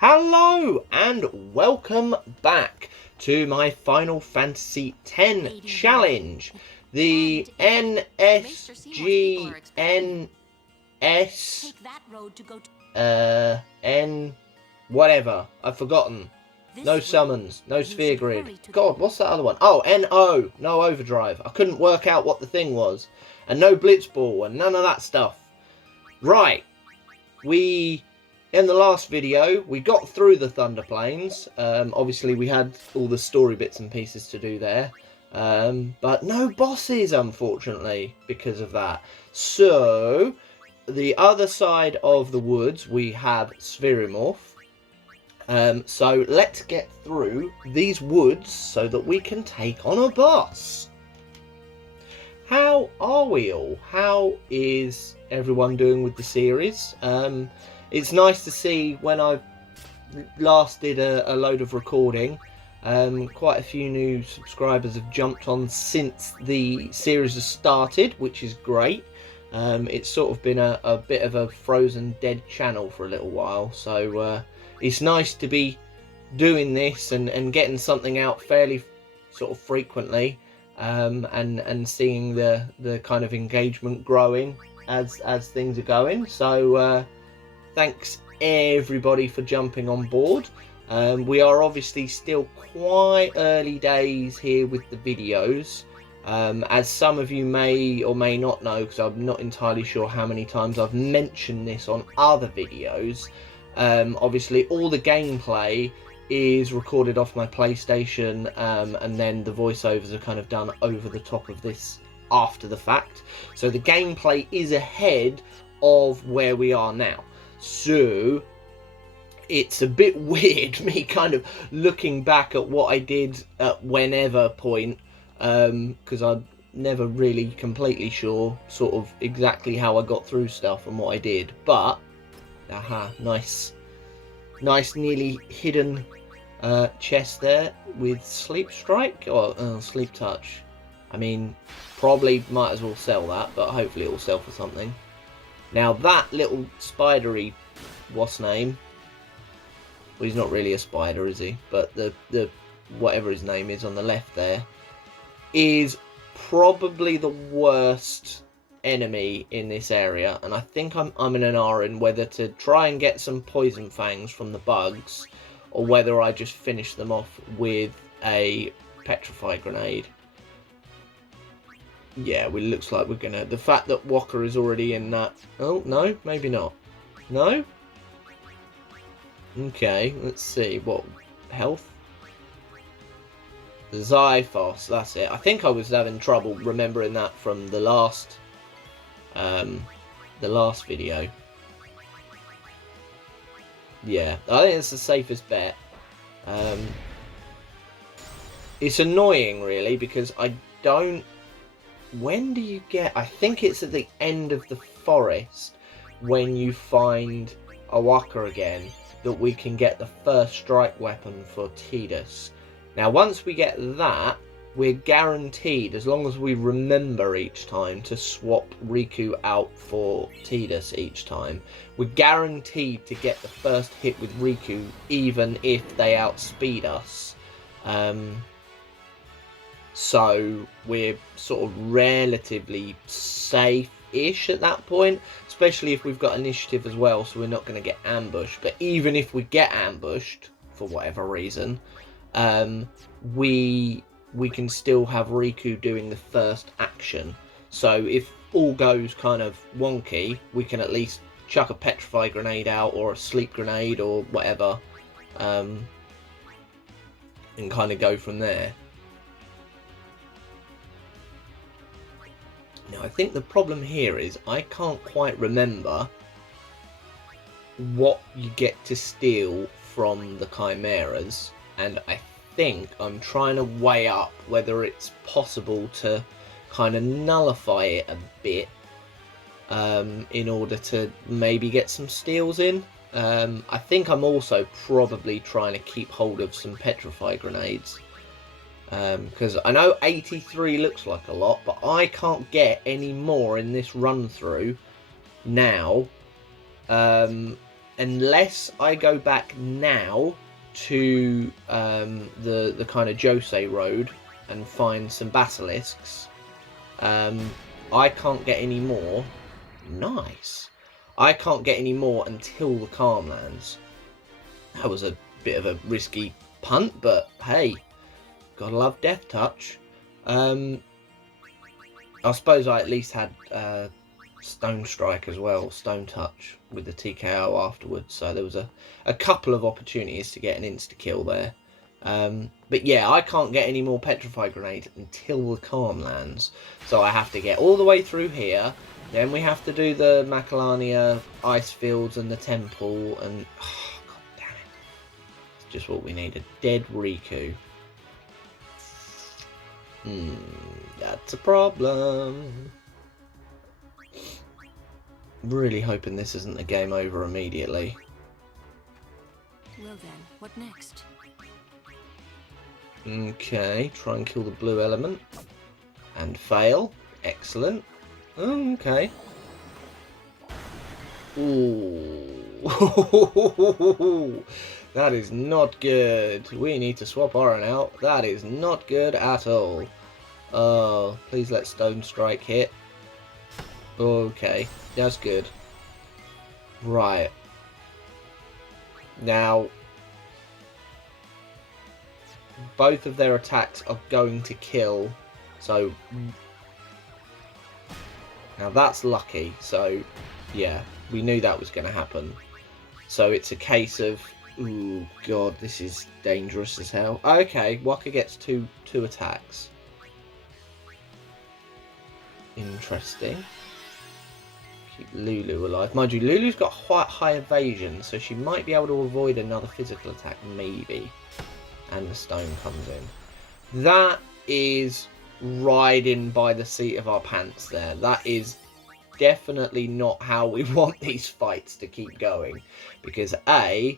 Hello and welcome back to my Final Fantasy X challenge, the NSGNS whatever, I've forgotten. No summons, no sphere grid. God, what's that other one? Oh, NO, no overdrive. I couldn't work out what the thing was. And no blitzball and none of that stuff. Right, in the last video, we got through the Thunder Plains. Obviously, we had all the story bits and pieces to do there. But no bosses, unfortunately, because of that. So, the other side of the woods, we have Spheromorph. So, let's get through these woods so that we can take on a boss. How are we all? How is everyone doing with the series? It's nice to see when I last did a load of recording, quite a few new subscribers have jumped on since the series has started, which is great. It's sort of been a bit of a frozen dead channel for a little while, so it's nice to be doing this and getting something out fairly sort of frequently, and seeing the kind of engagement growing as things are going. So thanks everybody for jumping on board. We are obviously still quite early days here with the videos, as some of you may or may not know, because I'm not entirely sure how many times I've mentioned this on other videos. Obviously all the gameplay is recorded off my PlayStation, and then the voiceovers are kind of done over the top of this after the fact. So the gameplay is ahead of where we are now. So it's a bit weird me kind of looking back at what I did at whenever point, because I'm never really completely sure sort of exactly how I got through stuff and what I did. But nice nearly hidden chest there with sleep strike or sleep touch. I mean, probably might as well sell that, but hopefully it will sell for something. Now that little spidery, what's name? Well, he's not really a spider, is he? But the whatever his name is on the left there is probably the worst enemy in this area, and I think I'm in an R in whether to try and get some poison fangs from the bugs, or whether I just finish them off with a petrify grenade. Yeah, it looks like we're gonna. The fact that Walker is already in that. Oh no, maybe not. No. Okay, let's see what health. Zyphos, that's it. I think I was having trouble remembering that from the last video. Yeah, I think it's the safest bet. It's annoying, really, because I don't. When do you get? I think it's at the end of the forest when you find Awaka again that we can get the first strike weapon for Tidus. Now, once we get that, we're guaranteed, as long as we remember each time to swap Riku out for Tidus each time, we're guaranteed to get the first hit with Riku, even if they outspeed us. So we're sort of relatively safe-ish at that point, especially if we've got initiative as well, so we're not going to get ambushed. But even if we get ambushed, for whatever reason, we can still have Riku doing the first action. So if all goes kind of wonky, we can at least chuck a petrify grenade out or a sleep grenade or whatever, and kind of go from there. Now, I think the problem here is I can't quite remember what you get to steal from the chimeras, and I think I'm trying to weigh up whether it's possible to kind of nullify it a bit, in order to maybe get some steals in. I think I'm also probably trying to keep hold of some petrify grenades. Because I know 83 looks like a lot, but I can't get any more in this run through now, unless I go back now to the kind of Jose road and find some basilisks, I can't get any more. Nice. I can't get any more until the Calmlands. That was a bit of a risky punt, but hey, gotta love Death Touch. I suppose I at least had Stone Strike as well, Stone Touch with the TKO afterwards, so there was a couple of opportunities to get an insta-kill there. But yeah, I can't get any more Petrify Grenades until the Calmlands, so I have to get all the way through here, then we have to do the Macalania Ice Fields and the Temple, and oh, god damn it, it's just what we needed. Dead Riku. That's a problem. Really hoping this isn't a game over immediately. Well then, what next? Okay, try and kill the blue element. And fail. Excellent. Okay. Ooh. That is not good. We need to swap Orin out. That is not good at all. Oh, please let Stone Strike hit. Okay, that's good. Right. Now, both of their attacks are going to kill, so now that's lucky. So yeah, we knew that was going to happen. So it's a case of, ooh god, this is dangerous as hell. Okay, Waka gets two attacks. Interesting. Keep Lulu alive. Mind you, Lulu's got quite high evasion, so she might be able to avoid another physical attack, maybe. And the stone comes in. That is riding by the seat of our pants there. That is definitely not how we want these fights to keep going. Because A,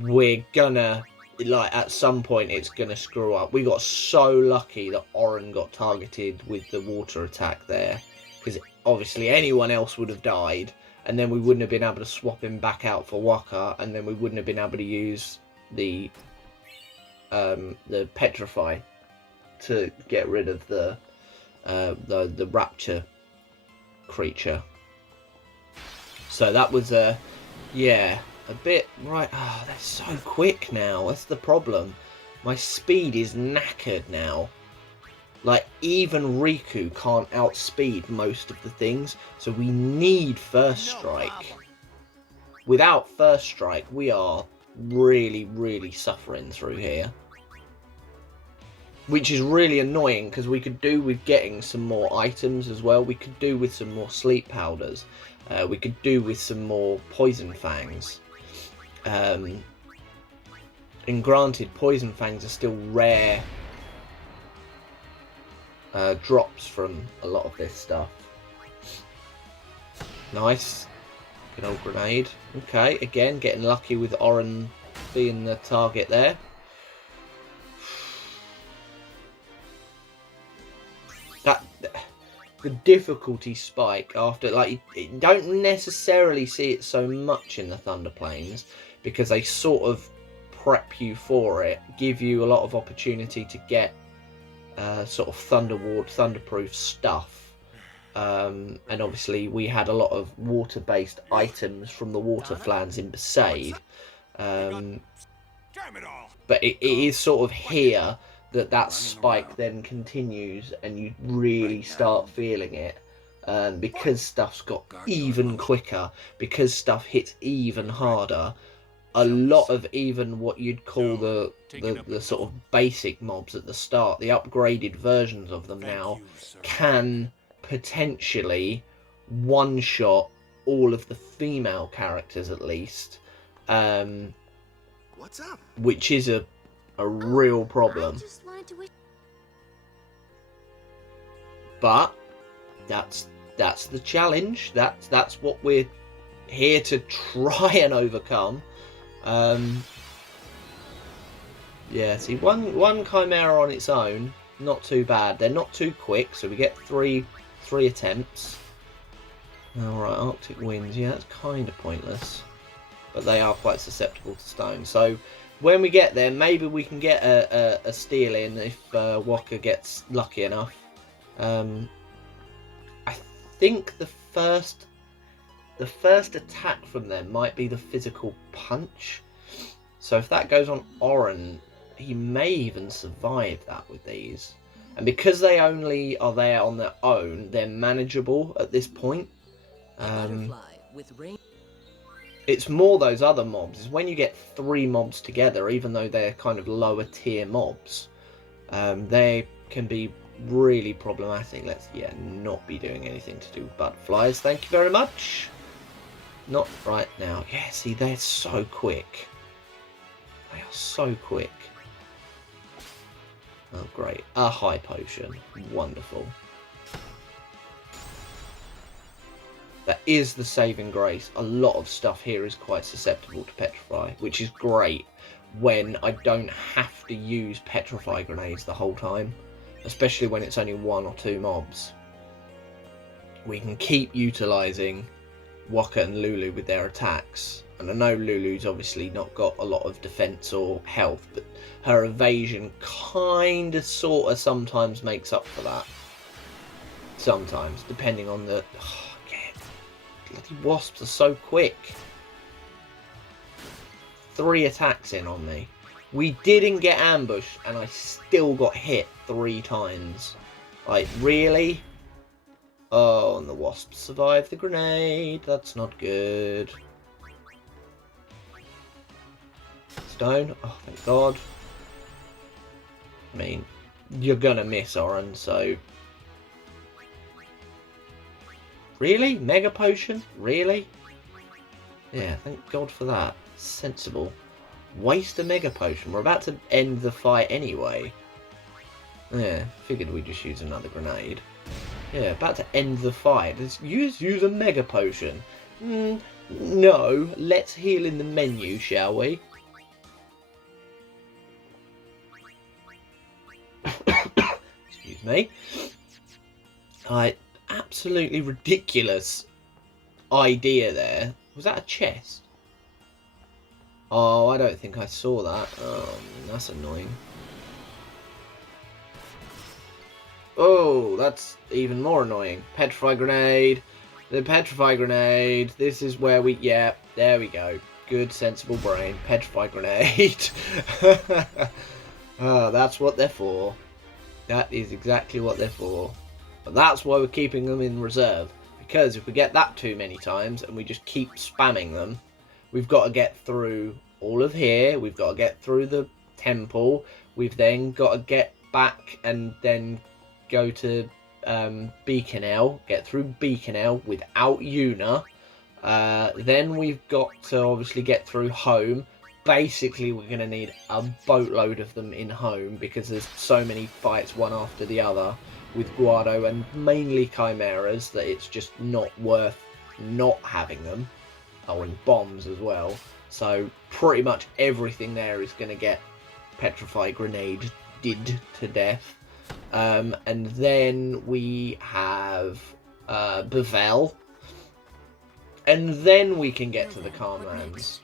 we're gonna, like, at some point it's gonna screw up. We got so lucky that Orin got targeted with the water attack there. Because obviously anyone else would have died. And then we wouldn't have been able to swap him back out for Waka. And then we wouldn't have been able to use the Petrify to get rid of the Rapture creature. So that was a bit right. Oh, they're so quick now. That's the problem. My speed is knackered now. Like, even Riku can't outspeed most of the things, so we need First Strike. Without First Strike, we are really suffering through here. Which is really annoying, because we could do with getting some more items as well. We could do with some more sleep powders. We could do with some more poison fangs. And granted, poison fangs are still rare drops from a lot of this stuff. Nice. Good old grenade. Okay, again, getting lucky with Orin being the target there. The difficulty spike after, like, you don't necessarily see it so much in the Thunder Plains, because they sort of prep you for it, give you a lot of opportunity to get sort of Thunder Ward, Thunderproof stuff. And obviously we had a lot of water-based items from the water flans in Besaid. But it is sort of here that spike then continues and you really start feeling it. Because stuff's got even quicker, because stuff hits even harder, a lot of even what you'd call the sort of basic mobs at the start, the upgraded versions of them now, can potentially one-shot all of the female characters at least. What's up? Which is a real problem. But that's the challenge. That's what we're here to try and overcome. Yeah, see, one Chimera on its own, not too bad. They're not too quick, so we get three attempts. Alright, Arctic Winds, yeah, that's kind of pointless. but they are quite susceptible to stone. So when we get there, maybe we can get a steal in if Walker gets lucky enough. I think the first attack from them might be the physical punch. So if that goes on Oren, he may even survive that with these. And because they only are there on their own, they're manageable at this point. It's more those other mobs. Is when you get 3 mobs together, even though they're kind of lower tier mobs, they can be really problematic. Let's not be doing anything to do with butterflies. Thank you very much. Not right now. Yeah, see, they're so quick. They are so quick. Oh, great. A high potion. Wonderful. That is the saving grace. A lot of stuff here is quite susceptible to petrify, which is great when I don't have to use petrify grenades the whole time, especially when it's only 1 or 2 mobs. We can keep utilising Waka and Lulu with their attacks. And I know Lulu's obviously not got a lot of defense or health, but her evasion kind of, sort of, sometimes makes up for that. Sometimes, depending on the... Oh, yeah, bloody wasps are so quick. 3 attacks in on me. We didn't get ambushed, and I still got hit 3 times. Like, really? Oh, and the wasp survived the grenade. That's not good. Stone. Oh, thank God. I mean, you're gonna miss, Oren, so... Really? Mega Potion? Really? Yeah, thank God for that. Sensible. Waste a Mega Potion. We're about to end the fight anyway. Yeah, figured we'd just use another grenade. Yeah, about to end the fight. Let's use a Mega Potion. No, let's heal in the menu, shall we? Excuse me. Absolutely ridiculous idea there. Was that a chest? Oh, I don't think I saw that. Oh, that's annoying. Oh, that's even more annoying. Petrify grenade. The petrify grenade. This is where we... Yeah, there we go. Good, sensible brain. Petrify grenade. Oh, that's what they're for. That is exactly what they're for. But that's why we're keeping them in reserve. Because if we get that too many times and we just keep spamming them, we've got to get through all of here. We've got to get through the temple. We've then got to get back and then go to Beaconell. Get through Beaconell without Yuna. Then we've got to obviously get through home. Basically, we're going to need a boatload of them in home because there's so many fights one after the other with Guado and mainly Chimeras that it's just not worth not having them. Oh, and bombs as well. So pretty much everything there is going to get Petrify Grenade did to death. And then we have Bevel. And then we can get to the Carmans.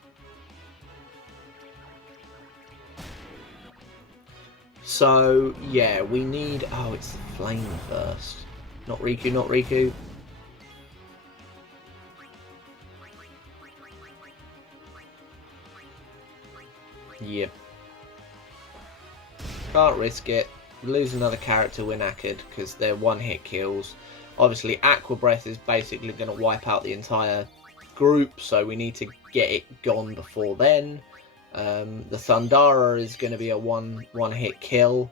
So, yeah, we need... Oh, it's the flame first. Not Riku, not Riku. Yep. Can't risk it. Lose another character, we're knackered, because they're one-hit kills. Obviously, Aqua Breath is basically going to wipe out the entire group, so we need to get it gone before then. The Thundara is going to be a one-hit kill.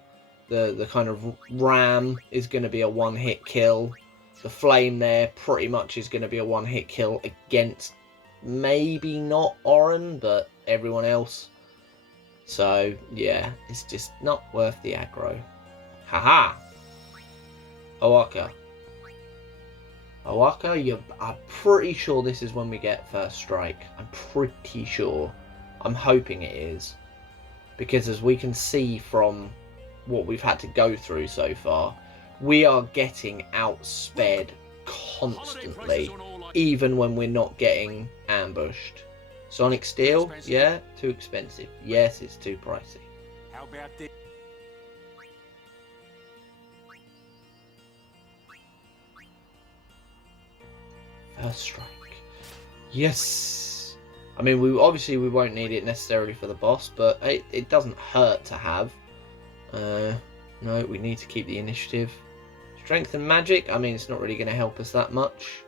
The kind of Ram is going to be a one-hit kill. The Flame there pretty much is going to be a one-hit kill against maybe not Oren, but everyone else. So, yeah, it's just not worth the aggro. Haha! Owaka. Owaka, I'm pretty sure this is when we get first strike. I'm pretty sure. I'm hoping it is. Because as we can see from what we've had to go through so far, we are getting outsped constantly, even when we're not getting ambushed. Sonic Steel, yeah, too expensive. Yes, it's too pricey. How about this? First Strike. Yes. I mean, we won't need it necessarily for the boss, but it doesn't hurt to have. No, we need to keep the initiative. Strength and magic, I mean, it's not really going to help us that much.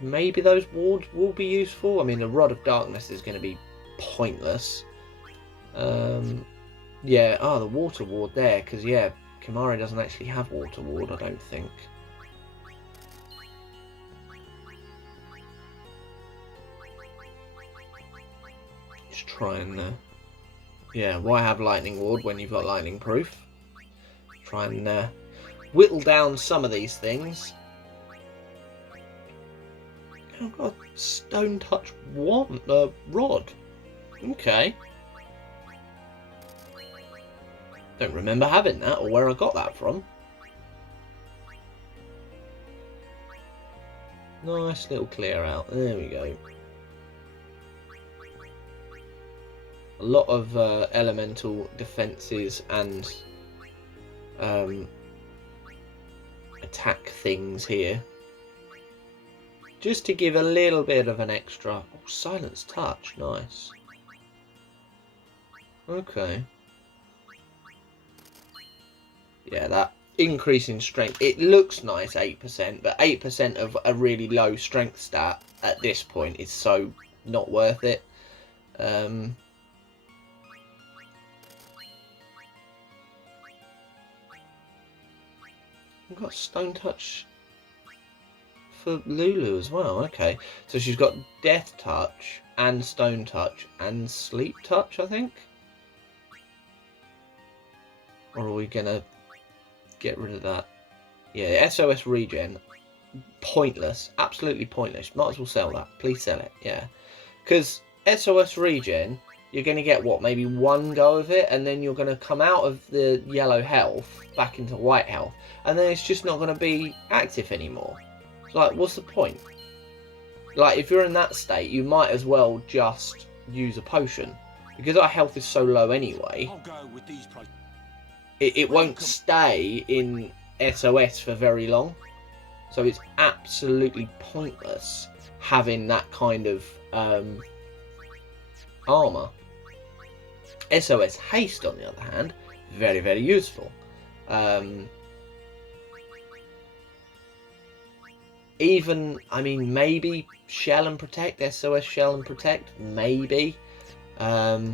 Maybe those wards will be useful. I mean, the Rod of Darkness is going to be pointless. Yeah, the Water Ward there, because, yeah, Kimahri doesn't actually have Water Ward, I don't think. Just try and, yeah, why have Lightning Ward when you've got Lightning Proof? Try and whittle down some of these things. I've got a Stone Touch Rod. Okay. Don't remember having that or where I got that from. Nice little clear out. There we go. A lot of elemental defences and attack things here. Just to give a little bit of an extra... Oh, Silence Touch. Nice. Okay. Yeah, that increase in strength. It looks nice, 8%, but 8% of a really low strength stat at this point is so not worth it. I've got Stone Touch for Lulu as well. Okay, so she's got Death Touch and Stone Touch and Sleep Touch, I think. Or are we gonna get rid of that? Yeah, SOS regen, pointless, absolutely pointless. Might as well sell that. Please sell it. Yeah, because SOS regen, you're going to get what, maybe one go of it, and then you're going to come out of the yellow health back into white health, and then it's just not going to be active anymore. It's like, what's the point? Like, if you're in that state, you might as well just use a potion, because our health is so low anyway. I'll go with these It won't stay in SOS for very long, so it's absolutely pointless having that kind of armor. SOS haste, on the other hand, very, very useful. Even, I mean, maybe Shell and Protect, SOS Shell and Protect, maybe. But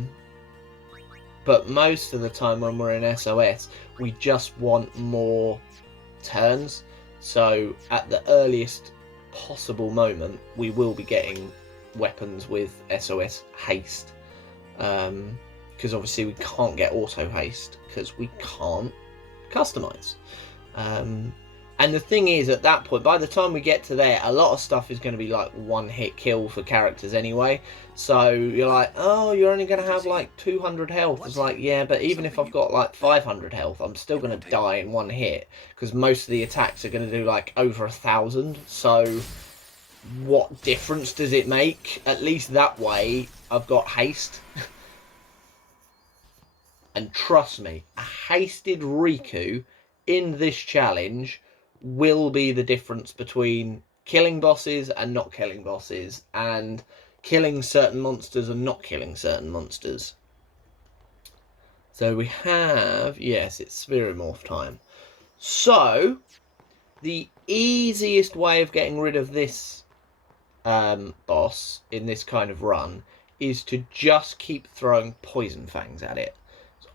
most of the time when we're in SOS, we just want more turns. So at the earliest possible moment, we will be getting weapons with SOS haste. Because obviously we can't get auto haste because we can't customize. And the thing is, at that point, by the time we get to there, a lot of stuff is going to be like one-hit kill for characters anyway. So you're like, oh, you're only going to have like 200 health. It's like, yeah, but even if I've got like 500 health, I'm still going to die in one hit. Because most of the attacks are going to do like over 1,000. So what difference does it make? At least that way, I've got haste. And trust me, a hasted Riku in this challenge will be the difference between killing bosses and not killing bosses, and killing certain monsters and not killing certain monsters. So we have, yes, it's Spheromorph time. So the easiest way of getting rid of this boss in this kind of run is to just keep throwing Poison Fangs at it.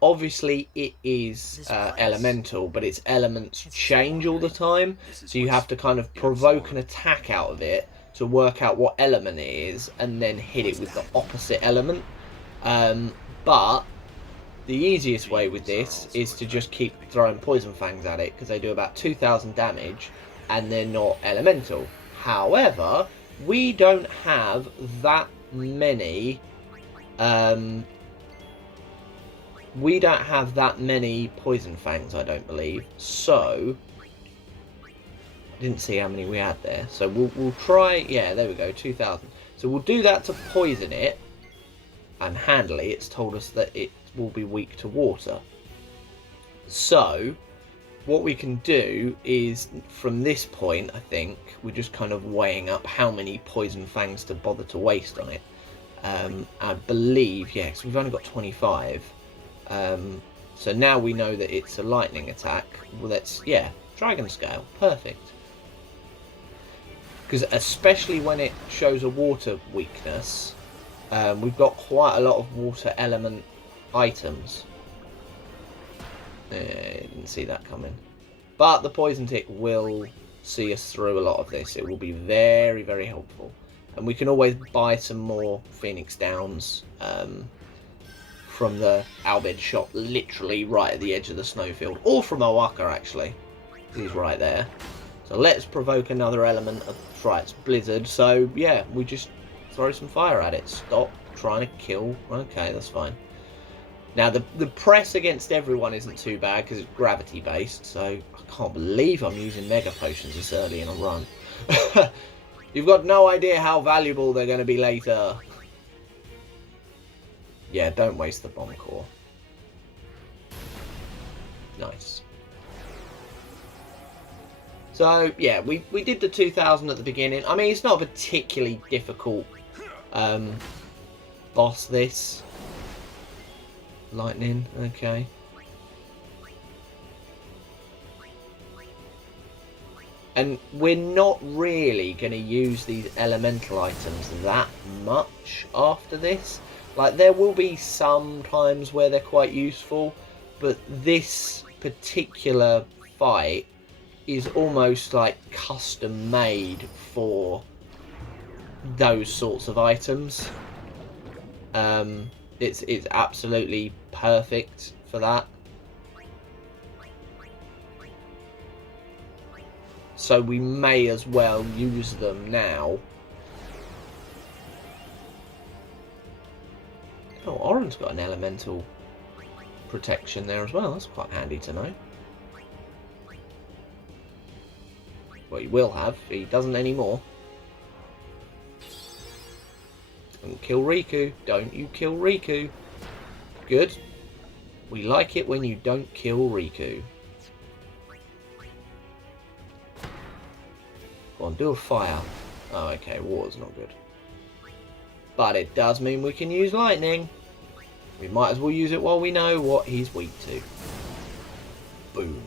Obviously, it is elemental, but its elements change all the time, so you have to kind of provoke an attack out of it to work out what element it is, and then hit it with the opposite element. But the easiest way with this is to just keep throwing Poison Fangs at it, because they do about 2,000 damage, and they're not elemental. However, we don't have that many... we don't have that many Poison Fangs, I don't believe. So, I didn't see how many we had there. So we'll try, yeah, there we go, 2,000. So So we'll do that to poison it, and handily it's told us that it will be weak to water. So what we can do is, from this point, I think, we're just kind of weighing up how many poison fangs to bother to waste on it. I believe, yeah, because we've only got 25. So now we know that it's a lightning attack. Well, that's, yeah, dragon scale. Perfect. Because especially when it shows a water weakness, we've got quite a lot of water element items. Didn't see that coming. But the poison tick will see us through a lot of this. It will be very, very helpful. And we can always buy some more Phoenix Downs from the Albed shop, literally right at the edge of the snowfield. Or from Owaka, actually. He's right there. So let's provoke another element of Fright's Blizzard. So, yeah, we just throw some fire at it. Stop trying to kill. Okay, that's fine. Now, the press against everyone isn't too bad because it's gravity-based. So, I can't believe I'm using Mega Potions this early in a run. You've got no idea how valuable they're going to be later. Yeah, don't waste the bomb core. Nice. So, yeah, we did the 2000 at the beginning. I mean, it's not a particularly difficult boss, this. Lightning, okay. And we're not really going to use these elemental items that much after this. Like, there will be some times where they're quite useful, but this particular fight is almost like custom made for those sorts of items. It's absolutely perfect for that. So we may as well use them now. Oh, Oren's got an elemental protection there as well. That's quite handy to know. Well, he will have. He doesn't anymore. Don't kill Riku. Don't you kill Riku. Good. We like it when you don't kill Riku. Go on, do a fire. Oh, okay. Water's not good. But it does mean we can use lightning. We might as well use it while we know what he's weak to. Boom.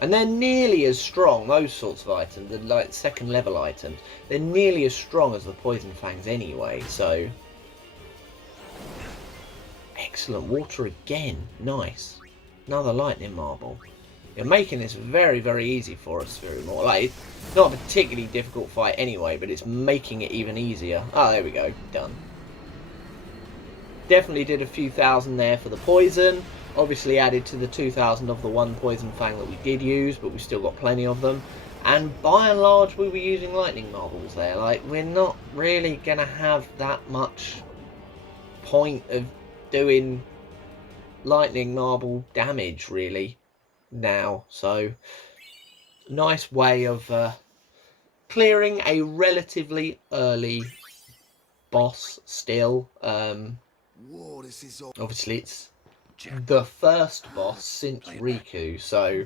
And they're nearly as strong, those sorts of items, the like second level items, they're nearly as strong as the Poison Fangs anyway, so... Excellent, water again, nice. Another lightning marble. You're making this very, very easy for us, Spherymore. Like, it's not a particularly difficult fight anyway, but it's making it even easier. Oh, there we go, done. Definitely did a few thousand there for the poison. Obviously added to the 2,000 of the one Poison Fang that we did use, but we've still got plenty of them. And by and large, we were using lightning marbles there. Like, we're not really going to have that much point of doing lightning marble damage, really, now. So, nice way of clearing a relatively early boss still. Whoa, this is all... Obviously, it's the first boss since Riku, so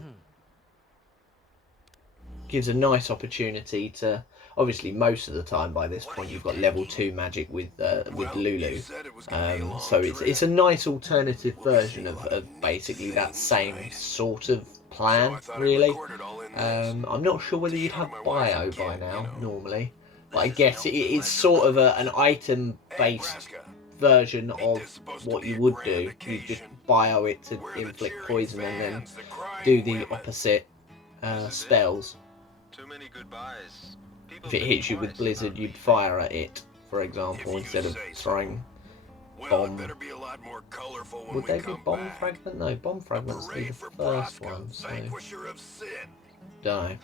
gives a nice opportunity to... Obviously, most of the time by this point you've got level 2 magic with Lulu, so it's a nice alternative version of basically that same sort of plan, really. I'm not sure whether you'd have bio by now normally, but I guess it's sort of an item-based version of what you would do. You just bio it to inflict poison and then do the opposite spells. Too many goodbyes. If it hits you with Blizzard, you'd fire at it, for example, instead of throwing bomb. Would they be bomb fragment? No, bomb fragments be the first one, so... No.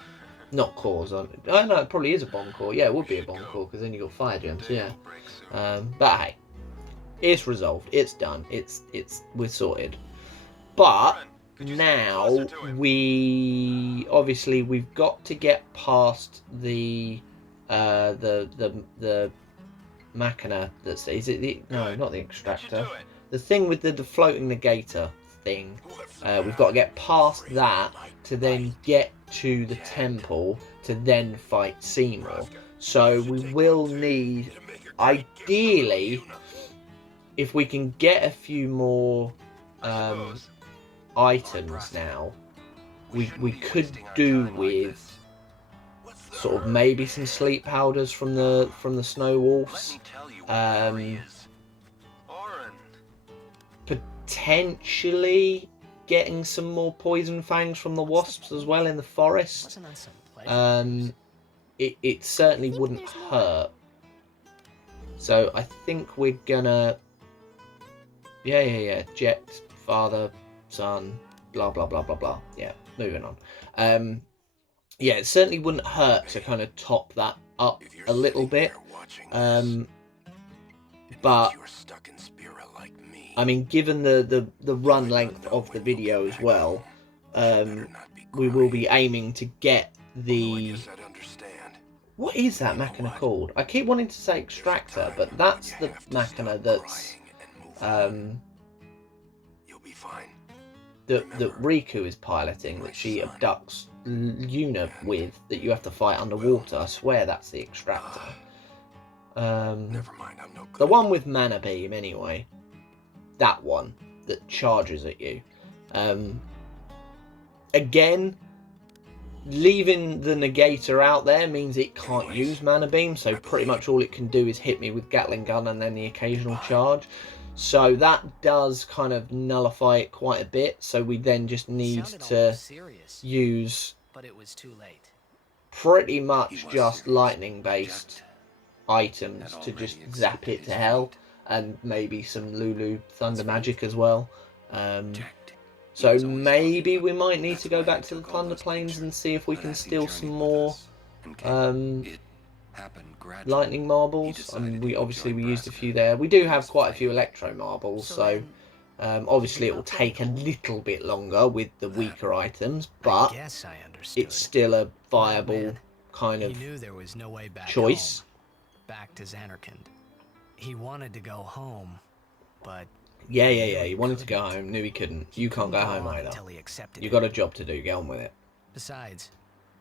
Not cores. Oh no, it probably is a bomb core. Yeah, it would be a bomb core, because then you got fire gems, yeah. But hey, it's resolved. It's done. We're sorted. But now we've got to get past the machina. That's is it the no, not the extractor. The thing with the floating negator thing. We've got to get past that to then get to the temple to then fight Seymour. So we will need, ideally, if we can get a few more items now, we could do with sort of maybe some sleep powders from the snow wolves. Potentially getting some more poison fangs from the wasps as well in the forest. It certainly wouldn't hurt. So I think we're gonna Jet, father, son, blah blah blah blah blah. Yeah, moving on. Yeah, it certainly wouldn't hurt to kind of top that up a little bit. But I mean, given the run length of the video as well, we will be aiming to get the... What is that machina called? I keep wanting to say extractor, but that's the machina that's that Riku is piloting, that she abducts Yuna with, that you have to fight underwater. I swear that's the extractor. Never mind, I'm no good. The one with mana beam, anyway. That one that charges at you. Again, leaving the negator out there means it can't use mana beam, so pretty much all it can do is hit me with Gatling gun and then the occasional charge. So that does kind of nullify it quite a bit. So we then just need to use pretty much just lightning based items to just zap it to hell, and maybe some Lulu Thunder Magic as well. So maybe we might need to go back to the Thunder Plains and see if we can steal some more lightning marbles. I mean, we used a few there. We do have quite a few electro marbles, so obviously it will take a little bit longer with the weaker items, but it's still a viable kind of choice. Back to Xanarkand. He wanted to go home, but yeah, he wanted to go home, knew he couldn't. You can't go home either. You got a job to do, get on with it. Besides,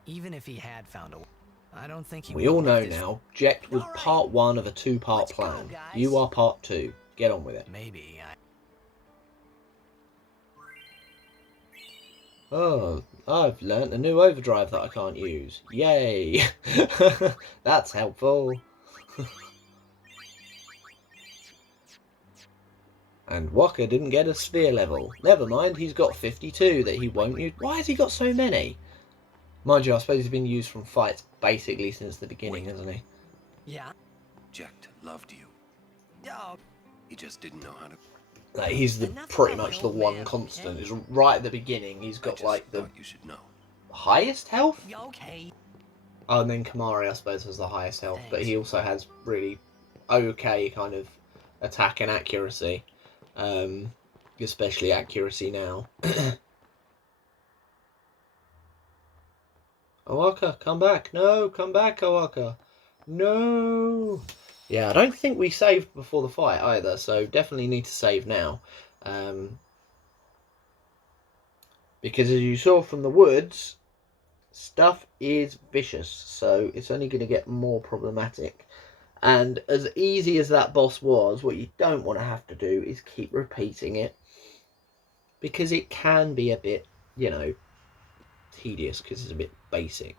even if he had found a way, I don't think he We all know now, Jet was part 1 of a 2-part plan. You are part 2. Get on with it. Maybe Oh, I've learnt a new overdrive that I can't use. Yay! That's helpful. And Walker didn't get a sphere level. Never mind, he's got 52 that he won't use. Why has he got so many? Mind you, I suppose he's been used from fights basically since the beginning, hasn't he? Yeah. Jack loved you. Oh. He just didn't know how to. Like, he's pretty much the one constant. Is right at the beginning, he's got like the highest health. Okay. Oh, and then Kamari, I suppose, has the highest health, but he also has really okay kind of attack and accuracy, especially accuracy now. Awaka, come back! No, come back, Awaka! No. Yeah, I don't think we saved before the fight either, so definitely need to save now. Because as you saw from the woods, stuff is vicious, so it's only going to get more problematic. And as easy as that boss was, what you don't want to have to do is keep repeating it. Because it can be a bit, you know, tedious, because it's a bit basic.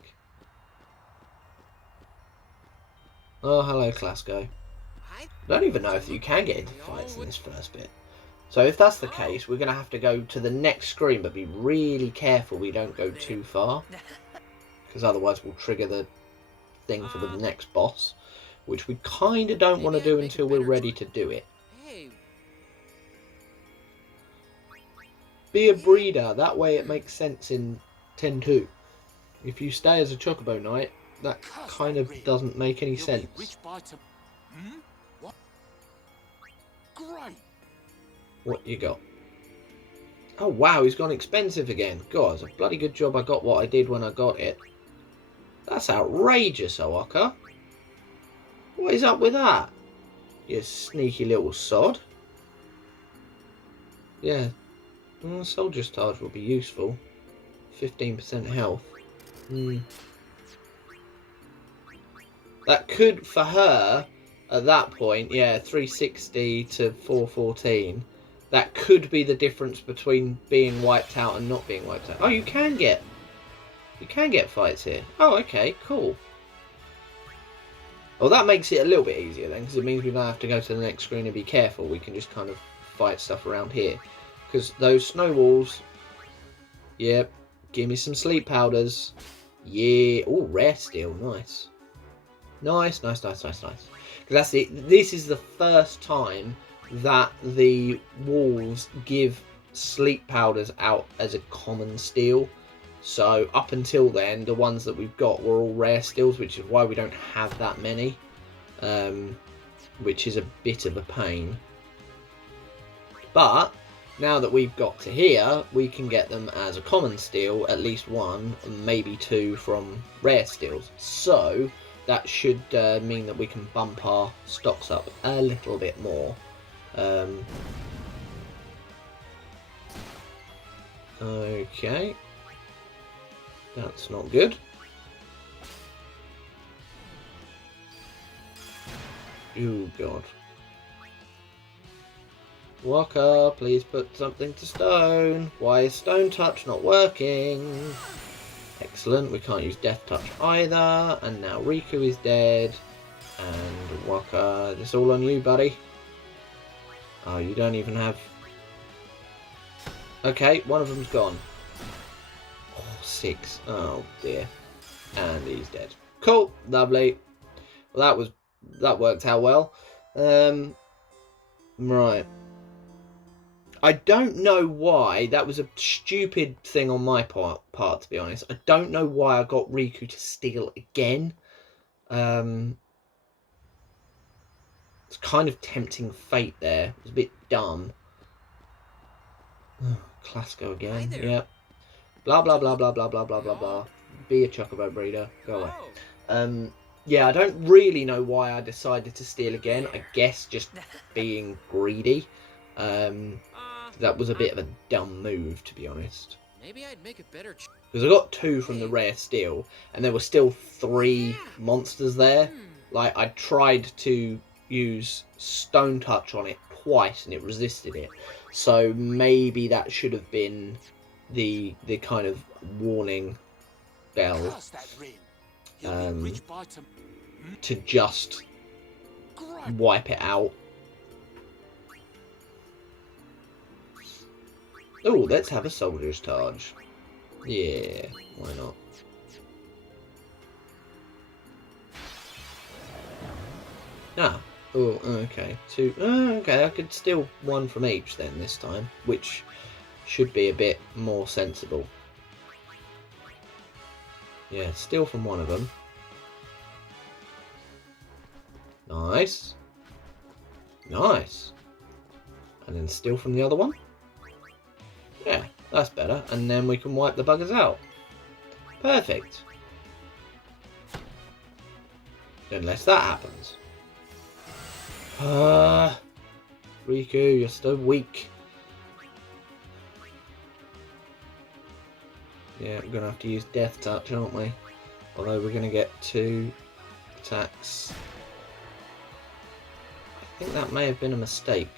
Oh, hello, Clasco. I don't even know if you can get into fights in this first bit. So if that's the case, we're going to have to go to the next screen, but be really careful we don't go too far. Because otherwise we'll trigger the thing for the next boss, which we kind of don't want to do until we're ready to do it. Be a breeder, that way it makes sense in 10-2. If you stay as a Chocobo Knight, that kind of doesn't make any sense. What you got? Oh, wow, he's gone expensive again. God, it's a bloody good job I got what I did when I got it. That's outrageous, Owaka. What is up with that? You sneaky little sod. Yeah. Well, Soldier's Charge will be useful. 15% health. That could, for her, at that point, yeah, 360 to 414. That could be the difference between being wiped out and not being wiped out. Oh, you can get fights here. Oh, okay, cool. Well, that makes it a little bit easier then, because it means we don't have to go to the next screen and be careful. We can just kind of fight stuff around here. Because those snowballs, yep, give me some sleep powders. Yeah, oh, rare steel, nice. Nice. Because that's it. This is the first time that the walls give sleep powders out as a common steel. So up until then, the ones that we've got were all rare steels, which is why we don't have that many, which is a bit of a pain. But now that we've got to here, we can get them as a common steel, at least one, maybe two from rare steels. So that should mean that we can bump our stocks up a little bit more. Okay. That's not good. Oh, God. Walker, please put something to stone. Why is Stone Touch not working? Excellent. We can't use Death Touch either. And now Riku is dead. And Walker, it's all on you, buddy. Oh, you don't even have... Okay, one of them's gone. Oh, 6. Oh, dear. And he's dead. Cool. Lovely. Well, that worked out well. Right. I don't know why. That was a stupid thing on my part, to be honest. I don't know why I got Riku to steal again. It's kind of tempting fate there. It was a bit dumb. Clasco again. Yep. Blah, blah, blah, blah, blah, blah, blah, blah, blah. Be a Chocobo breeder. Go away. Yeah, I don't really know why I decided to steal again. I guess just being greedy. That was a bit of a dumb move, to be honest. Maybe I'd make a better because I got 2 from the rare steel, and there were still 3 monsters there. Like, I tried to use Stone Touch on it twice, and it resisted it. So maybe that should have been the kind of warning bell to just wipe it out. Oh, let's have a Soldier's Charge. Yeah, why not? Ah, oh, okay. 2. Oh, okay, I could steal 1 from each then this time, which should be a bit more sensible. Yeah, steal from one of them. Nice. Nice. And then steal from the other one. Yeah, that's better. And then we can wipe the buggers out. Perfect. Unless that happens. Riku, you're still weak. Yeah, we're going to have to use Death Touch, aren't we? Although we're going to get 2 attacks. I think that may have been a mistake,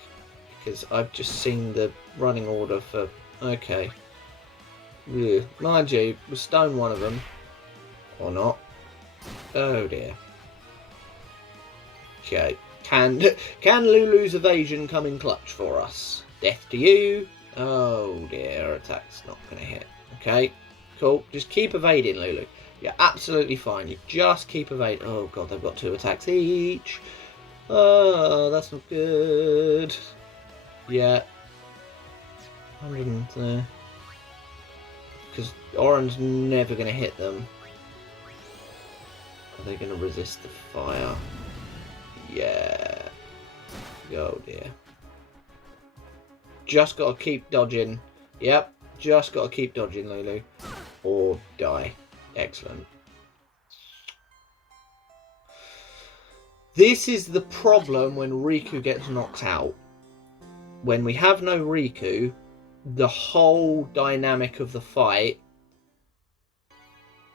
because I've just seen the running order for... Okay. Yeah. Mind you, we'll stone one of them. Or not. Oh dear. Okay. Can Lulu's evasion come in clutch for us? Death to you. Oh dear, our attack's not going to hit. Okay. Cool. Just keep evading, Lulu. You're absolutely fine. You just keep evading. Oh god, they've got 2 attacks each. Oh, that's not good. Yeah. 100 there. Because Oran's never going to hit them. Are they going to resist the fire? Yeah. Oh dear. Just got to keep dodging Yep, just got to keep dodging, Lulu. Or die. Excellent. This is the problem when Riku gets knocked out. When we have no Riku, the whole dynamic of the fight,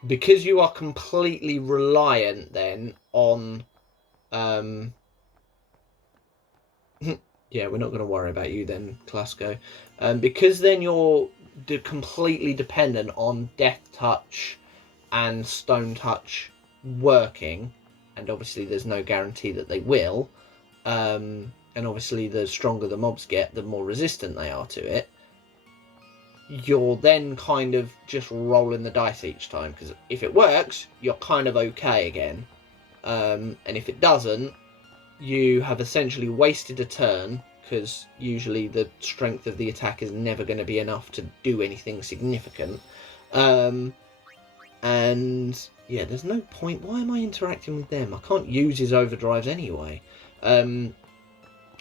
because you are completely reliant then on... yeah, we're not going to worry about you then, Klasko. Because then you're completely dependent on Death Touch and Stone Touch working, and obviously there's no guarantee that they will, and obviously the stronger the mobs get, the more resistant they are to it, you're then kind of just rolling the dice each time, because if it works, you're kind of okay again, and if it doesn't, you have essentially wasted a turn, because usually the strength of the attack is never going to be enough to do anything significant. And yeah, there's no point. Why am I interacting with them? I can't use his overdrives anyway. I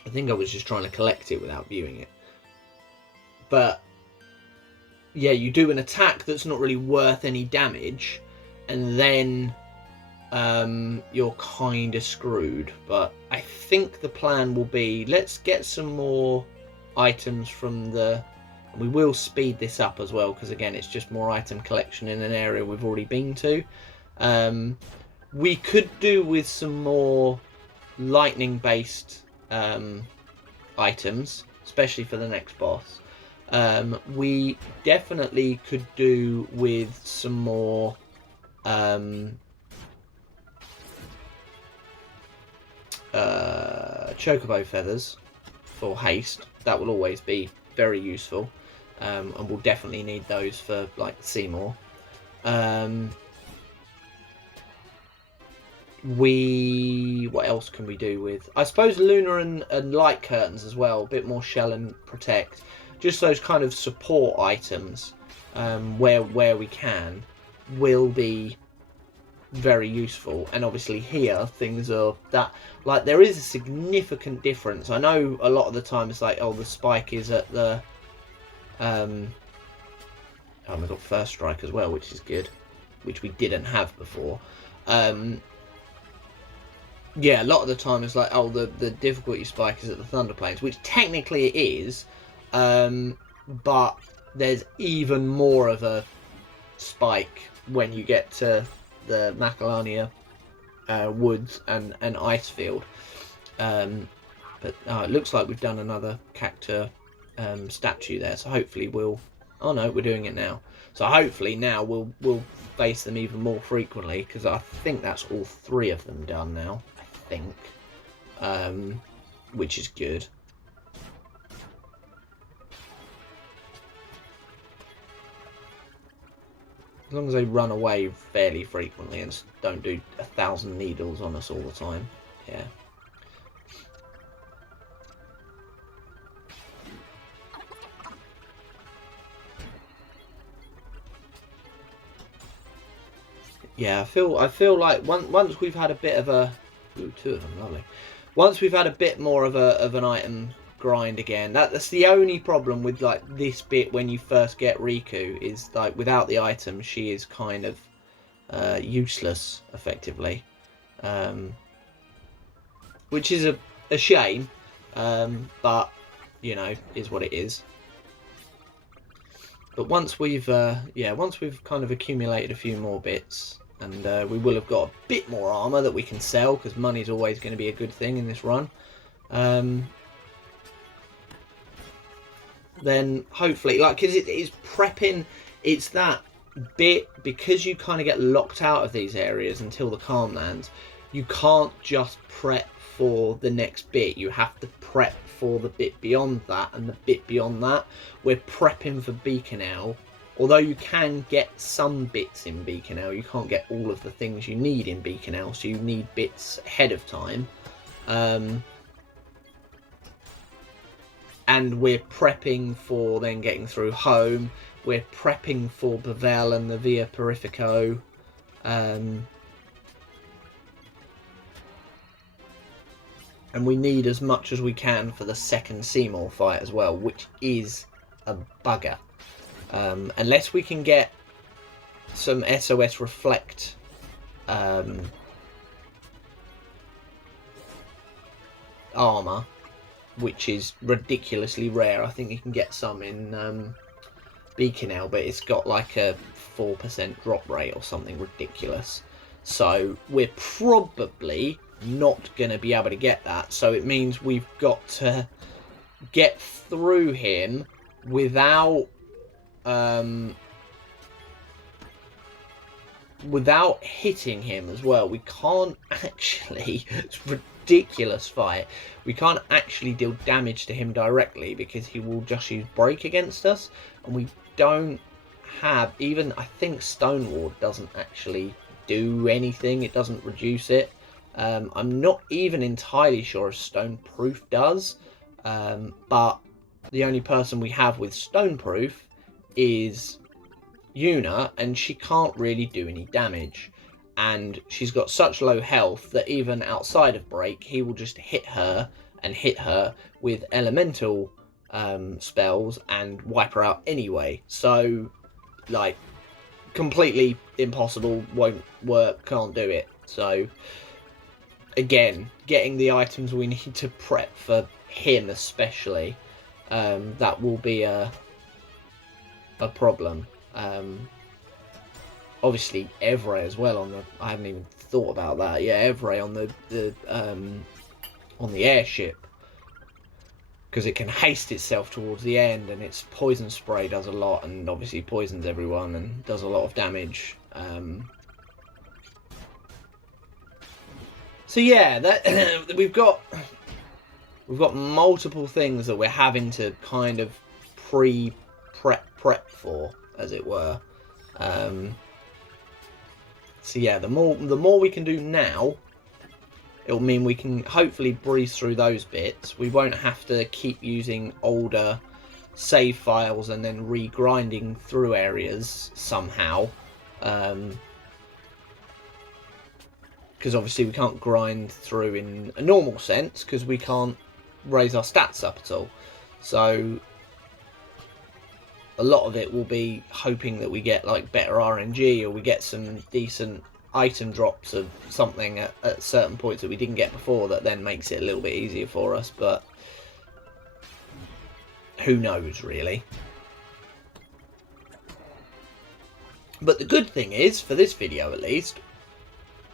think I was just trying to collect it without viewing it. But yeah, you do an attack that's not really worth any damage, and then you're kind of screwed. But I think the plan will be, let's get some more items from the... We will speed this up as well, because again, it's just more item collection in an area we've already been to. We could do with some more lightning-based items, especially for the next boss. We definitely could do with some more chocobo feathers for haste. That will always be very useful, and we'll definitely need those for like Seymour. What else can we do with? I suppose Lunar and Light Curtains as well. A bit more Shell and Protect. Just those kind of support items, where we can, will be very useful. And obviously here things are that, like, there is a significant difference. I know a lot of the time it's like, oh, the spike is at the oh, we've got First Strike as well, which is good, which we didn't have before. Yeah, a lot of the time it's like, oh, the difficulty spike is at the Thunder Plains, which technically it is, but there's even more of a spike when you get to the Macalania Woods and Icefield. But it looks like we've done another Cactus statue there, so hopefully we'll... Oh no, we're doing it now. So hopefully now we'll face them even more frequently, because I think that's all 3 of them done now, I think, which is good. As long as they run away fairly frequently and don't do 1,000 needles on us all the time. Yeah. Yeah, I feel like once we've had a bit of a... Ooh, 2 of them, lovely. Once we've had a bit more of an item grind again, that's the only problem with like this bit when you first get Riku, is like without the items she is kind of useless effectively, which is a shame, but you know, is what it is. But once we've kind of accumulated a few more bits, and we will have got a bit more armor that we can sell, because money's always going to be a good thing in this run, then hopefully, like, because it is prepping, it's that bit, because you kind of get locked out of these areas until the calm lands, you can't just prep for the next bit, you have to prep for the bit beyond that, and the bit beyond that. We're prepping for Beaconell, although you can get some bits in Beaconell, you can't get all of the things you need in Beaconell, so you need bits ahead of time. And we're prepping for then getting through home. We're prepping for Bavel and the Via Purifico. And we need as much as we can for the second Seymour fight as well, which is a bugger. Unless we can get some SOS Reflect armor, which is ridiculously rare. I think you can get some in Beacon, but it's got like a 4% drop rate or something ridiculous. So we're probably not going to be able to get that. So it means we've got to get through him without without hitting him as well. We can't actually, it's a ridiculous fight, we can't actually deal damage to him directly because he will just use break against us, and we don't have, even I think Stone Ward doesn't actually do anything, it doesn't reduce it. I'm not even entirely sure if Stone Proof does, but the only person we have with Stone Proof is Yuna, and she can't really do any damage, and she's got such low health that even outside of break he will just hit her with elemental spells and wipe her out anyway. So like completely impossible, won't work, can't do it. So again, getting the items we need to prep for him especially, that will be a problem. Obviously Evray as well on the, I haven't even thought about that. Yeah, Evray on the airship, because it can haste itself towards the end, and its poison spray does a lot, and obviously poisons everyone and does a lot of damage. So yeah, that we've got multiple things that we're having to kind of prep for, as it were. So yeah, the more we can do now, it'll mean we can hopefully breeze through those bits. We won't have to keep using older save files and then regrinding through areas somehow. Because obviously we can't grind through in a normal sense because we can't raise our stats up at all. So a lot of it will be hoping that we get like better RNG, or we get some decent item drops of something at certain points that we didn't get before, that then makes it a little bit easier for us. But who knows really. But the good thing is, for this video at least,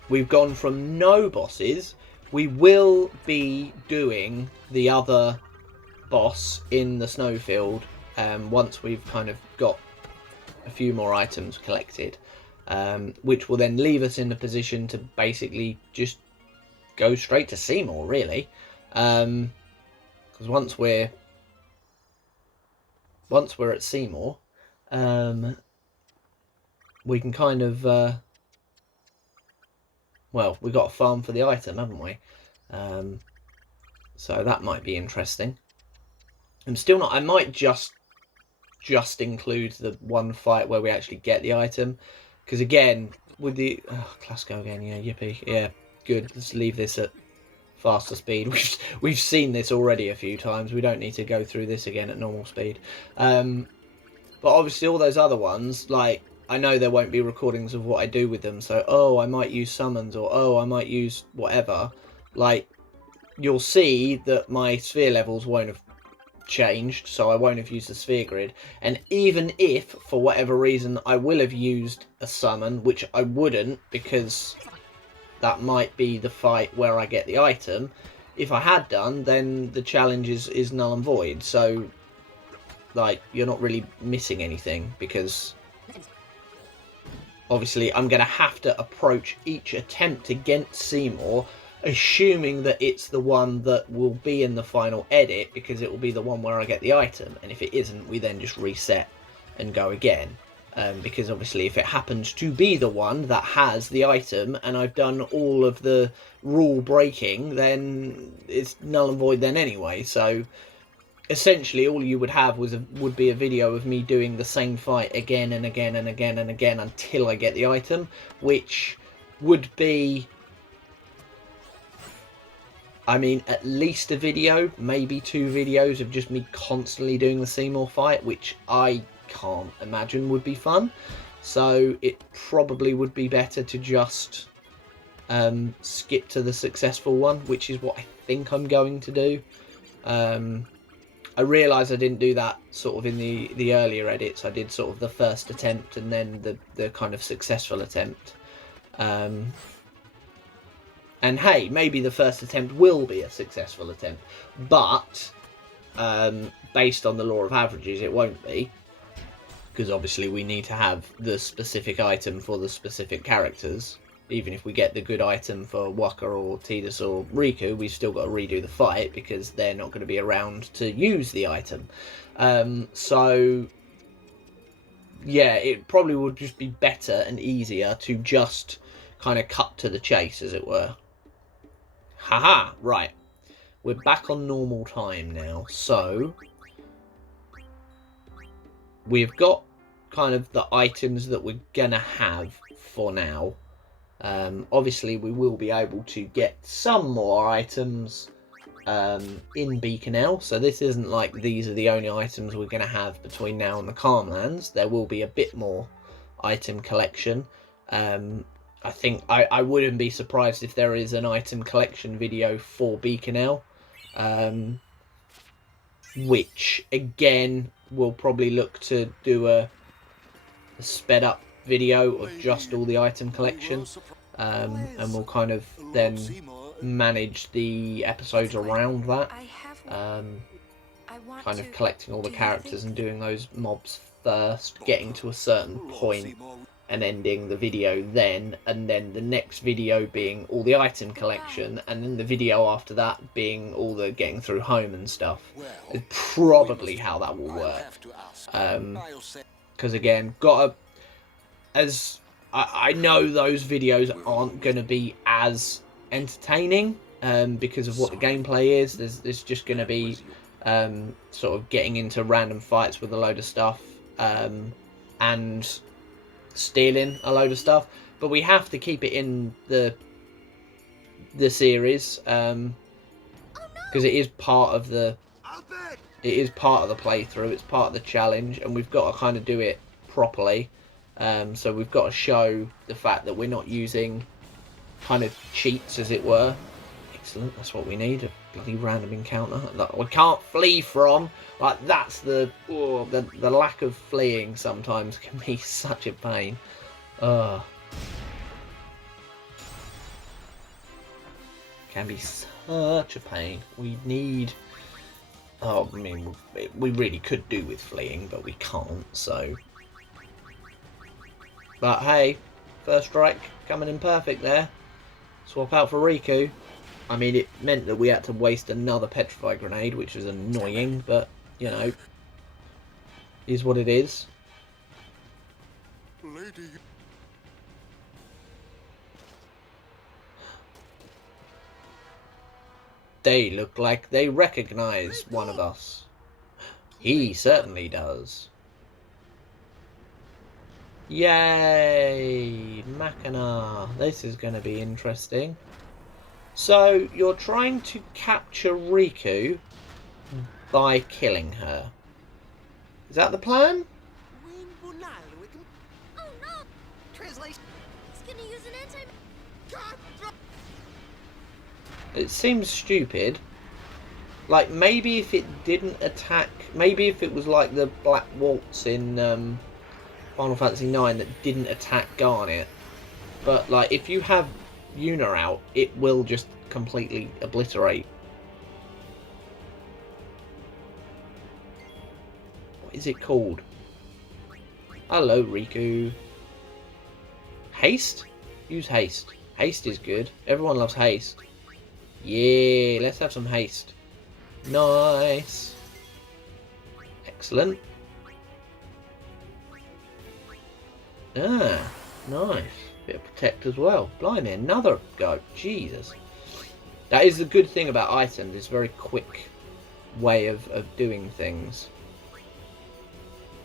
we've gone from no bosses. We will be doing the other boss in the snowfield once we've kind of got a few more items collected, which will then leave us in a position to basically just go straight to Seymour, really, because once we're at Seymour, we can kind of well, we've got a farm for the item, haven't we? So that might be interesting. I'm still not, I might just include the one fight where we actually get the item, because again, with the Classico again, yeah, yippee, yeah, good. Let's leave this at faster speed. We've seen this already a few times. We don't need to go through this again at normal speed. But obviously all those other ones, like, I know there won't be recordings of what I do with them, so oh, I might use summons, or oh, I might use whatever. Like, you'll see that my sphere levels won't have changed, so I won't have used the sphere grid. And even if, for whatever reason, I will have used a summon, which I wouldn't, because that might be the fight where I get the item, if I had done, then the challenge is null and void. So, like, you're not really missing anything, because obviously I'm going to have to approach each attempt against Seymour assuming that it's the one that will be in the final edit, because it will be the one where I get the item, and if it isn't, we then just reset and go again. Because obviously if it happens to be the one that has the item and I've done all of the rule breaking, then it's null and void then anyway. So essentially all you would have would be a video of me doing the same fight again and again and again and again until I get the item, which would be, I mean, at least a video, maybe 2 videos of just me constantly doing the Seymour fight, which I can't imagine would be fun. So it probably would be better to just skip to the successful one, which is what I think I'm going to do. I realised I didn't do that sort of in the earlier edits. I did sort of the first attempt and then the kind of successful attempt. And hey, maybe the first attempt will be a successful attempt, but based on the law of averages, it won't be, because obviously we need to have the specific item for the specific characters. Even if we get the good item for Waka or Tidus or Riku, we've still got to redo the fight because they're not going to be around to use the item. So yeah, it probably would just be better and easier to just kind of cut to the chase, as it were. Haha, right. We're back on normal time now, so we've got kind of the items that we're gonna have for now. Obviously, we will be able to get some more items in Beacon, so this isn't like these are the only items we're going to have between now and the Calmlands. There will be a bit more item collection. I think I wouldn't be surprised if there is an item collection video for Beacon, which again we'll probably look to do a sped up video of just all the item collection, and we'll kind of then manage the episodes around that, kind of collecting all the characters and doing those mobs first, getting to a certain point and ending the video then, and then the next video being all the item collection, and then the video after that being all the getting through home and stuff. Is probably how that will work. Because again, as I know those videos aren't going to be as entertaining because of what the gameplay is. There's just going to be sort of getting into random fights with a load of stuff and stealing a load of stuff, but we have to keep it in the series because it is part of the playthrough. It's part of the challenge, and we've got to kind of do it properly. So we've got to show the fact that we're not using kind of cheats, as it were. Excellent, that's what we need, a bloody random encounter that we can't flee from. Like, that's the lack of fleeing sometimes can be such a pain. Can be such a pain. We need... I mean, we really could do with fleeing, but we can't, so... But hey, first strike coming in perfect there. Swap out for Riku. I mean, it meant that we had to waste another Petrify Grenade, which was annoying, but, you know, is what it is. They look like they recognize one of us. He certainly does. Yay! Machina. This is going to be interesting. So, you're trying to capture Riku by killing her. Is that the plan? Oh no! Translation. He's gonna use an anti. It seems stupid. Like, maybe if it didn't attack... Maybe if it was like the Black Waltz in Final Fantasy IX that didn't attack Garnet. But, like, if you have Yuna out, it will just completely obliterate. What is it called? Hello, Riku. Haste? Use haste. Haste is good. Everyone loves haste. Yeah, let's have some haste. Nice. Excellent. Ah, nice. Bit of protect as well. Blimey, another go. Jesus. That is the good thing about items. It's a very quick way of doing things.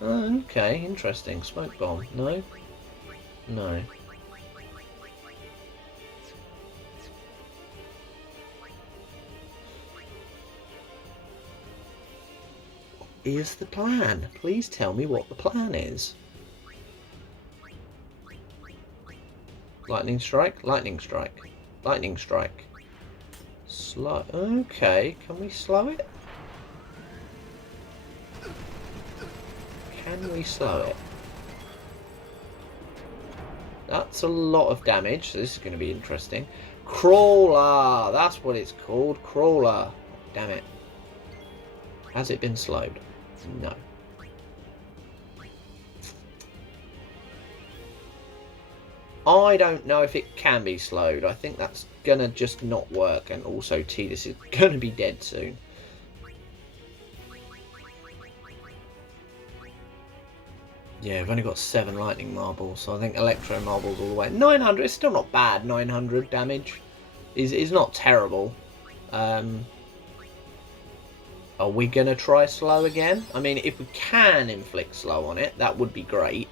Okay, interesting. Smoke bomb. No? No. is the plan? Please tell me what the plan is. Lightning strike, lightning strike, lightning strike. Slow. Okay, can we slow it? Can we slow it? That's a lot of damage, so this is going to be interesting. Crawler! That's what it's called. Crawler. Damn it. Has it been slowed? No. I don't know if it can be slowed. I think that's going to just not work. And also, Tidus is going to be dead soon. Yeah, we've only got 7 lightning marbles, so I think electro marbles all the way. 900 is still not bad. 900 damage is not terrible. Are we going to try slow again? I mean, if we can inflict slow on it, that would be great.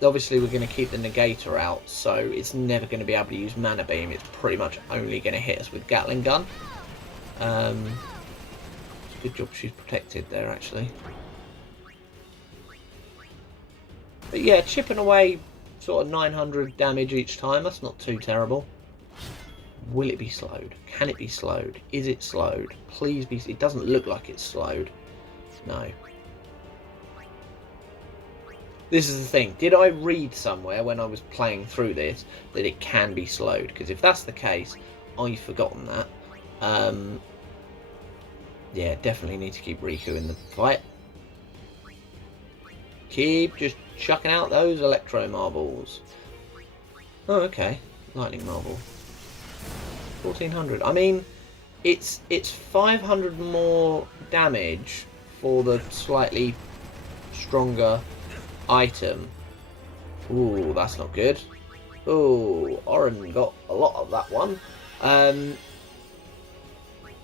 Obviously, we're going to keep the negator out, so it's never going to be able to use mana beam. It's pretty much only going to hit us with Gatling gun. Good job she's protected there, actually. But yeah, chipping away sort of 900 damage each time, that's not too terrible. Will it be slowed? Can it be slowed? Is it slowed? Please be... It doesn't look like it's slowed. No. This is the thing. Did I read somewhere when I was playing through this that it can be slowed? Because if that's the case, I've forgotten that. Yeah, definitely need to keep Riku in the fight. Keep just chucking out those electro marbles. Oh, okay. Lightning marble. 1400. I mean, it's 500 more damage for the slightly stronger item. Ooh, that's not good. Ooh, Oren got a lot of that one.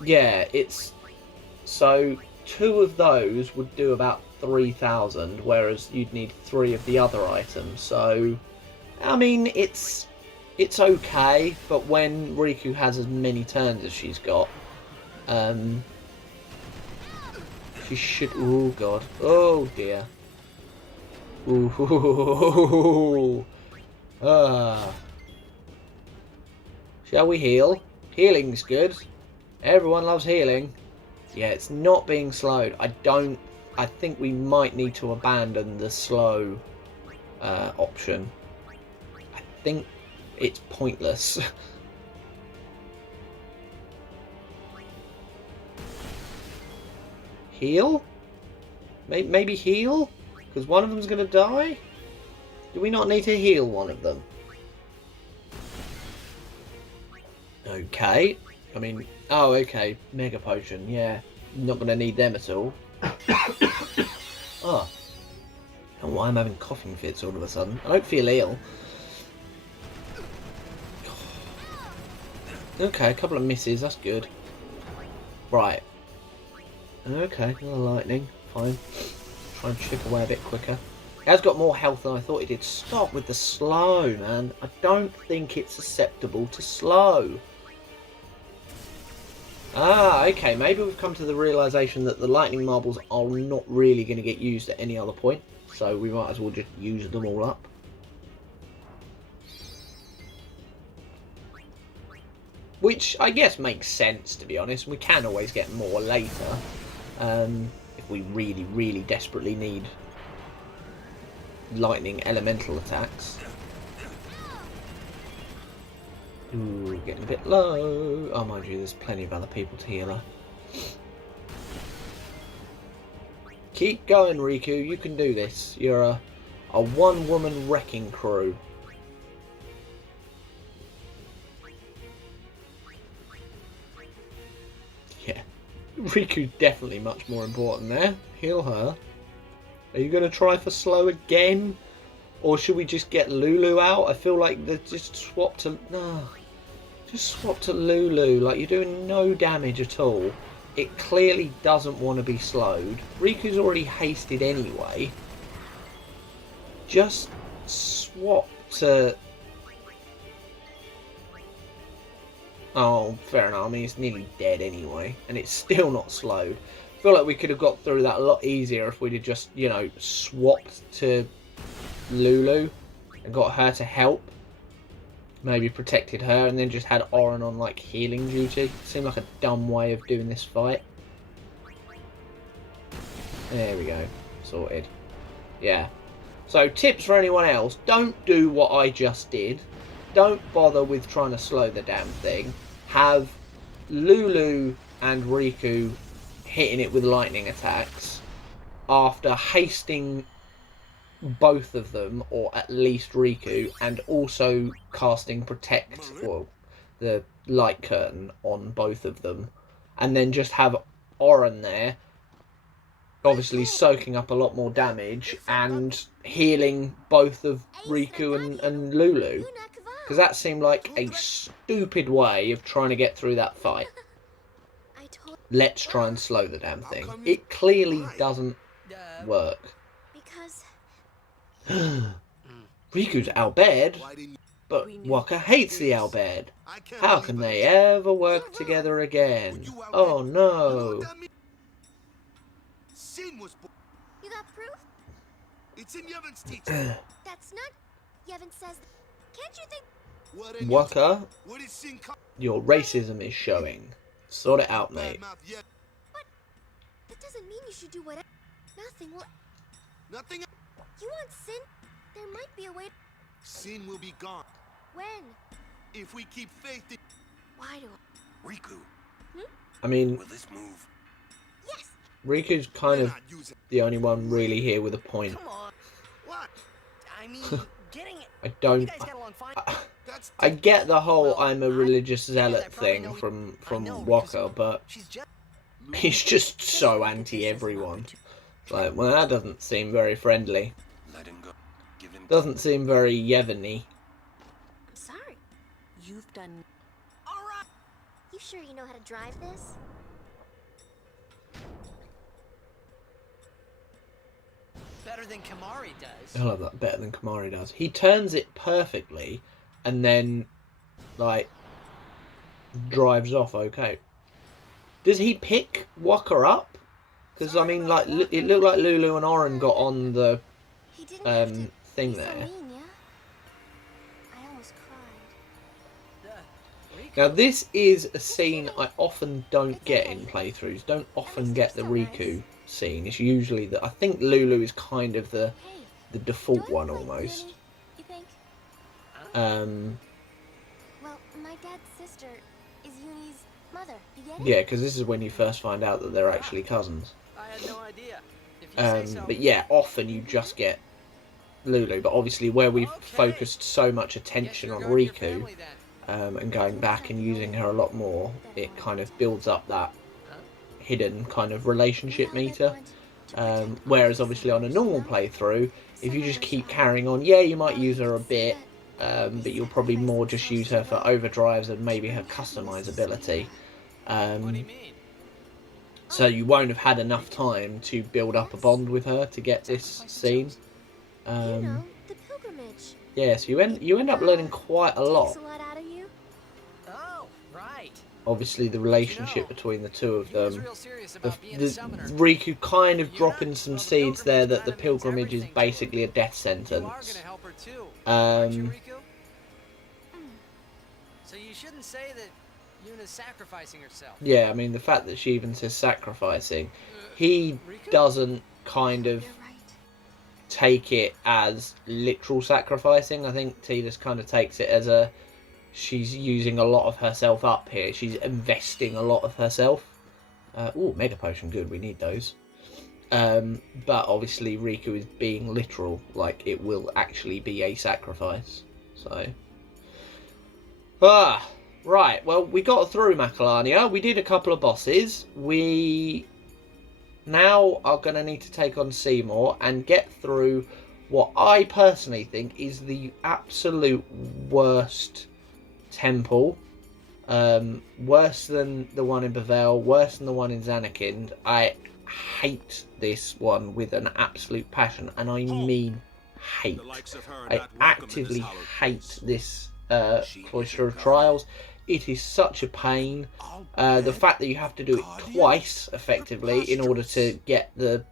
Yeah, it's... So, 2 of those would do about 3,000, whereas you'd need 3 of the other items. So, I mean, it's okay, but when Riku has as many turns as she's got, she should... Oh, God. Oh, dear. Ooh. Shall we heal? Healing's good. Everyone loves healing. Yeah, it's not being slowed. I think we might need to abandon the slow option. I think it's pointless. Heal? Maybe heal? Because one of them's going to die? Do we not need to heal one of them? Okay. I mean... Oh, okay. Mega Potion, yeah. Not going to need them at all. Oh. And why I'm having coughing fits all of a sudden. I don't feel ill. Okay, a couple of misses. That's good. Right. Okay, another lightning. Fine. Try and chip away a bit quicker. It has got more health than I thought it did. Stop with the slow, man. I don't think it's susceptible to slow. Ah, okay. Maybe we've come to the realisation that the lightning marbles are not really going to get used at any other point. So we might as well just use them all up. Which I guess makes sense, to be honest. We can always get more later. If we really, really desperately need lightning elemental attacks. Ooh, getting a bit low. Oh, mind you, there's plenty of other people to heal her. Keep going, Riku. You can do this. You're a one-woman wrecking crew. Yeah. Riku's definitely much more important there. Heal her. Are you going to try for slow again? Or should we just get Lulu out? I feel like they just swap to... No. Just swap to Lulu. Like, you're doing no damage at all. It clearly doesn't want to be slowed. Riku's already hasted anyway. Just swap to... Oh, fair enough. I mean, it's nearly dead anyway, and it's still not slowed. I feel like we could have got through that a lot easier if we'd have just, you know, swapped to Lulu and got her to help. Maybe protected her and then just had Oren on, like, healing duty. Seemed like a dumb way of doing this fight. There we go. Sorted. Yeah. So, tips for anyone else. Don't do what I just did. Don't bother with trying to slow the damn thing. Have Lulu and Riku hitting it with lightning attacks after hasting both of them, or at least Riku, and also casting Protect, or the light curtain, on both of them. And then just have Oren there, obviously soaking up a lot more damage and healing both of Riku and Lulu. Because that seemed like a stupid way of trying to get through that fight. Let's try and slow the damn thing. It clearly doesn't work. Riku's Albed, but Waka hates the Albed. How can they ever work together again? Oh no. You got proof? It's in Yevon's teacher. That's not... Yevon says... Can't you think... Waka, your racism is showing. Sort it out, mate. What? That doesn't mean you should do whatever... Nothing will... Nothing... You want Sin? There might be a way... Sin will be gone. When? If we keep faith in... Why do I... Riku. I mean... Will this move? Yes! Riku's kind of the only one really here with a point. Come on. What? I mean, getting it. I don't... You guys get along fine. I get the whole I'm a religious zealot thing from Waka, but he's just so anti-everyone. Like, well, that doesn't seem very friendly. Let him go. Give him... Doesn't seem very Yevon-y. I'm sorry. You've done... Alright! You sure you know how to drive this? Better than Kamari does. I love that. Better than Kamari does. He turns it perfectly and then, like, drives off okay. Does he pick Waka up? Because, I mean, like, it looked like Lulu and Oren got on the thing there. I almost cried. Now, this is a scene I often don't get in playthroughs. Don't often get the Riku scene. It's usually that I think Lulu is kind of the default one almost. You think? Well, my dad's sister is Uni's mother. You get it? yeah, because this is when you first find out that they're actually cousins. I had no idea. If you say so. But yeah, often you just get Lulu. But obviously, where we've focused so much attention on Riku, and going back and using her a lot more, it kind of builds up that hidden kind of relationship meter. Whereas obviously on a normal playthrough, if you just keep carrying on, yeah, you might use her a bit, but you'll probably more just use her for overdrives and maybe her customize ability. So you won't have had enough time to build up a bond with her to get this scene. The pilgrimage. Yeah, so you end up learning quite a lot. Takes a lot out of you. Oh, right. Obviously the relationship between the two of them. The Riku kind of dropping some seeds there that the pilgrimage is basically a death sentence. So you shouldn't say that Yuna's sacrificing herself. Yeah, I mean the fact that she even says sacrificing, he doesn't kind of take it as literal sacrificing. I think Tidus kind of takes it as a she's using a lot of herself up here. She's investing a lot of herself. Ooh, Mega Potion, good, we need those. But obviously Riku is being literal, like it will actually be a sacrifice. So... right, well, we got through Macalania. We did a couple of bosses. We now are going to need to take on Seymour and get through what I personally think is the absolute worst temple. Worse than the one in Bavel, worse than the one in Zanakind. I hate this one with an absolute passion, and I mean hate. I actively hate this Cloister of Trials. it is such a pain. The fact that you have to do it twice, effectively, in order to get the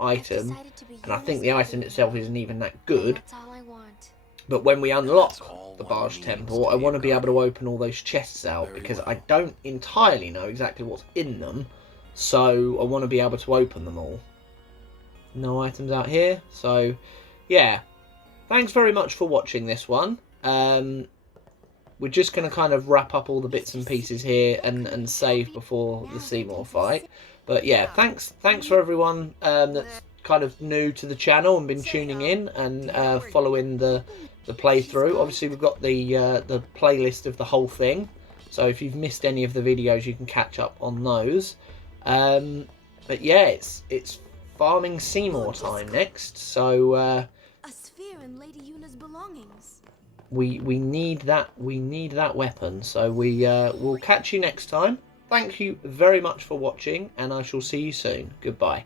item, and I think the item itself isn't even that good. But when we unlock the Barge Temple, I want to be able to open all those chests out, because I don't entirely know exactly what's in them, so I want to be able to open them all. No items out here, so yeah. Thanks very much for watching this one. We're just going to kind of wrap up all the bits and pieces here and save before the Seymour fight. But yeah, thanks for everyone that's kind of new to the channel and been tuning in and following the playthrough. Obviously, we've got the playlist of the whole thing, so if you've missed any of the videos, you can catch up on those. But yeah, it's farming Seymour time next, so A sphere in Lady Yuna's belongings. we need that weapon. So we'll catch you next time. Thank you very much for watching, and I shall see you soon. Goodbye.